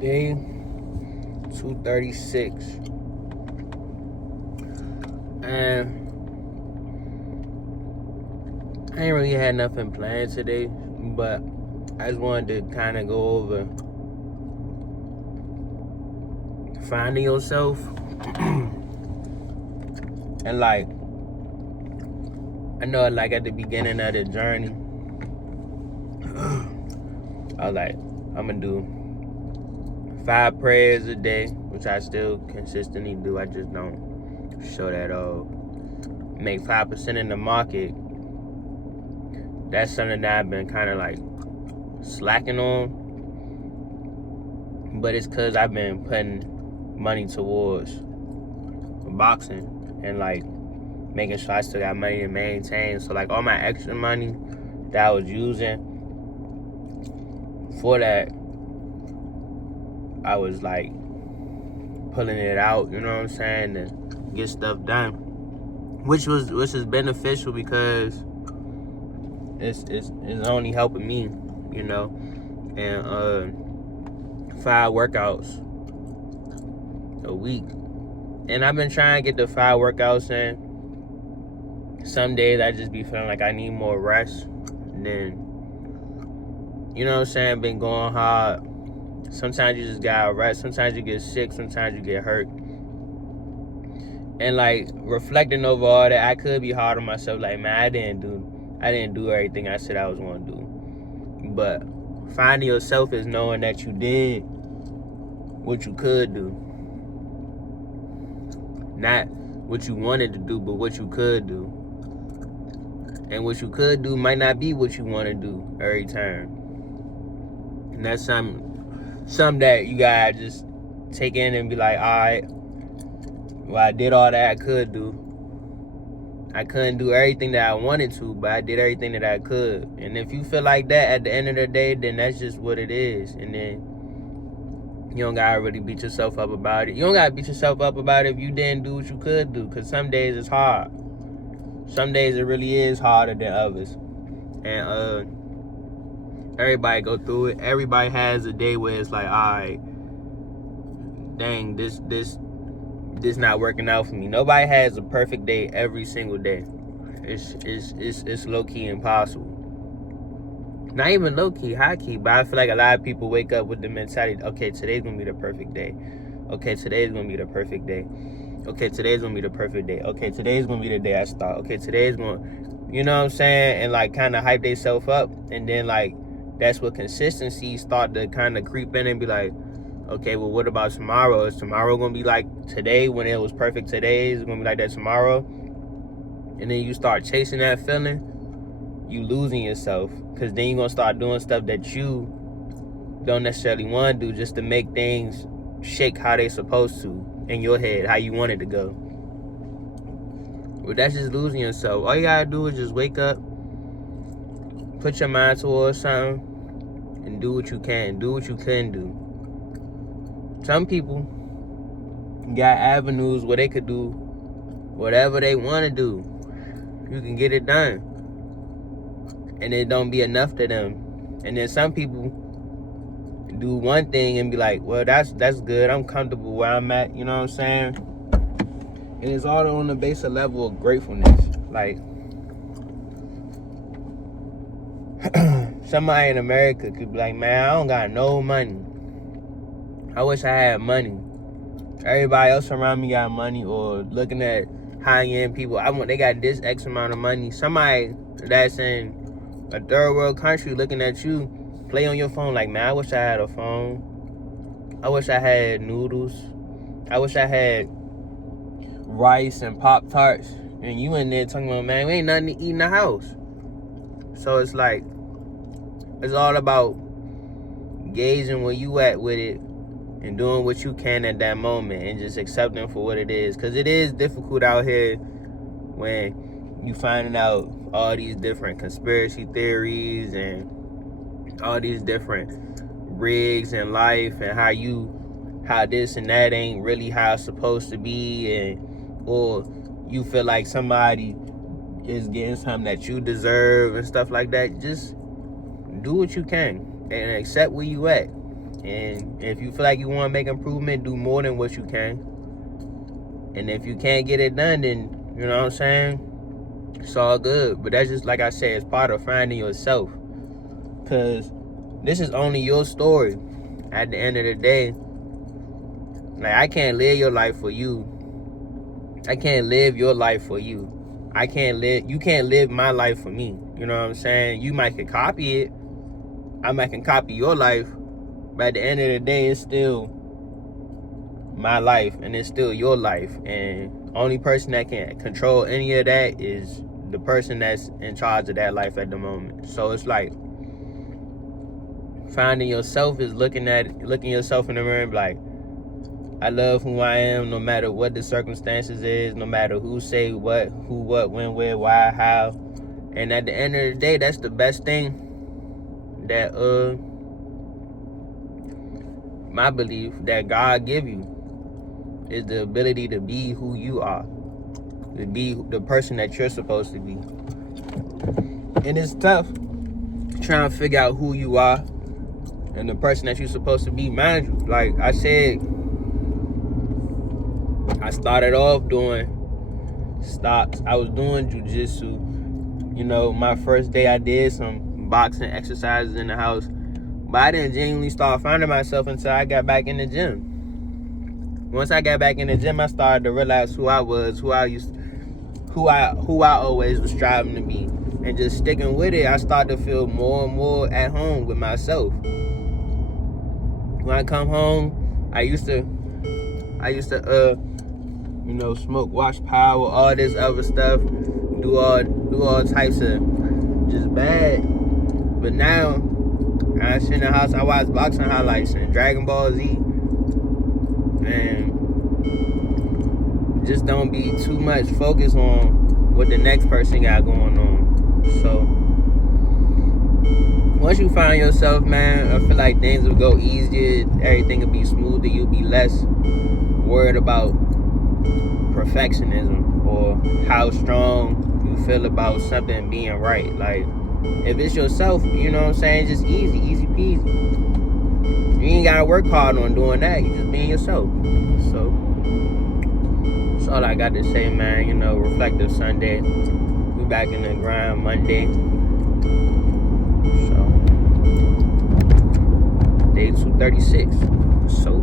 Day 236. And I ain't really had nothing planned today, but I just wanted to kind of go over finding yourself. And like, I know like at the beginning of the journey, I was like, I'm gonna do 5 prayers a day, which I still consistently do. I just don't show that off. Make 5% in the market. That's something that I've been kind of like slacking on, but it's cause I've been putting money towards boxing and like making sure I still got money to maintain. So like all my extra money that I was using for that, I was like pulling it out, you know what I'm saying, to get stuff done, which is beneficial because it's only helping me, you know. And 5 workouts a week, and I've been trying to get the 5 workouts in. Some days I just be feeling like I need more rest, and then, you know what I'm saying, been going hard. Sometimes you just gotta rest. Sometimes you get sick. Sometimes you get hurt. And like reflecting over all that, I could be hard on myself. Like, man, I didn't do everything I said I was gonna do. But finding yourself is knowing that you did what you could do. Not what you wanted to do, but what you could do. And what you could do might not be what you want to do every time. And that's something that you gotta just take in and be like, all right, well, I did all that I could do. I couldn't do everything that I wanted to, but I did everything that I could. And if you feel like that at the end of the day, then that's just what it is. And then you don't gotta really beat yourself up about it. You don't gotta beat yourself up about it if you didn't do what you could do, because some days it's hard. Some days it really is harder than others. And everybody go through it. Everybody has a day where it's like, all right, dang, this not working out for me. Nobody has a perfect day every single day. It's low-key impossible. Not even low-key, high-key, but I feel like a lot of people wake up with the mentality, okay, today's gonna be the perfect day. Okay, today's gonna be the perfect day. Okay, today's gonna be the perfect day. Okay, today's gonna be the day I start. Okay, today's gonna, you know what I'm saying? And like kind of hype themselves up. And then like, that's what consistency start to kind of creep in and be like, okay, well, what about tomorrow? Is tomorrow gonna be like today when it was perfect today? Is it gonna be like that tomorrow? And then you start chasing that feeling, you losing yourself, because then you're gonna start doing stuff that you don't necessarily want to do just to make things shake how they supposed to in your head, how you want it to go. Well, that's just losing yourself. All you gotta do is just wake up, put your mind towards something, and do what you can. Do what you couldn't do. Some people got avenues where they could do whatever they want to do. You can get it done, and it don't be enough to them. And then some people do one thing and be like, well, that's good. I'm comfortable where I'm at. You know what I'm saying? And it's all on the basic level of gratefulness. Like, somebody in America could be like, man, I don't got no money. I wish I had money. Everybody else around me got money, or looking at high-end people, they got this X amount of money. Somebody that's in a third world country looking at you play on your phone like, man, I wish I had a phone. I wish I had noodles. I wish I had rice and Pop-Tarts. And you in there talking about, man, we ain't nothing to eat in the house. So it's like, it's all about gauging where you at with it and doing what you can at that moment and just accepting for what it is. Because it is difficult out here when you finding out all these different conspiracy theories and all these different rigs in life, and how this and that ain't really how it's supposed to be, and or you feel like somebody is getting something that you deserve and stuff like that. Just do what you can and accept where you at. And if you feel like you want to make improvement, do more than what you can. And if you can't get it done, then, you know what I'm saying? It's all good. But that's just, like I said, it's part of finding yourself. Because this is only your story. At the end of the day, like, I can't live your life for you. I can't live your life for you. You can't live my life for me. You know what I'm saying? You might can copy it. I might can copy your life. But at the end of the day, it's still my life and it's still your life. And only person that can control any of that is the person that's in charge of that life at the moment. So it's like finding yourself is looking yourself in the mirror and be like, I love who I am no matter what the circumstances is, no matter who say what, who, what, when, where, why, how. And at the end of the day, that's the best thing that my belief that God give you is the ability to be who you are, to be the person that you're supposed to be. And it's tough trying to figure out who you are and the person that you're supposed to be. Mind you, like I said, I started off doing stocks. I was doing jujitsu. You know, my first day I did some boxing exercises in the house. But I didn't genuinely start finding myself until I got back in the gym. Once I got back in the gym, I started to realize who I was, who I always was striving to be. And just sticking with it, I started to feel more and more at home with myself. When I come home, I used to smoke Wash Power, all this other stuff, do all types of just bad. But now I sit in the house, I watch boxing highlights and Dragon Ball Z, and just don't be too much focused on what the next person got going on. So once you find yourself, man, I feel like things will go easier, everything will be smoother, you'll be less worried about perfectionism or how strong you feel about something being right. Like, if it's yourself, you know what I'm saying, just easy peasy. You ain't gotta work hard on doing that, you just being yourself. So that's all I got to say, man. You know, reflective Sunday, we back in the grind Monday. So day 236. So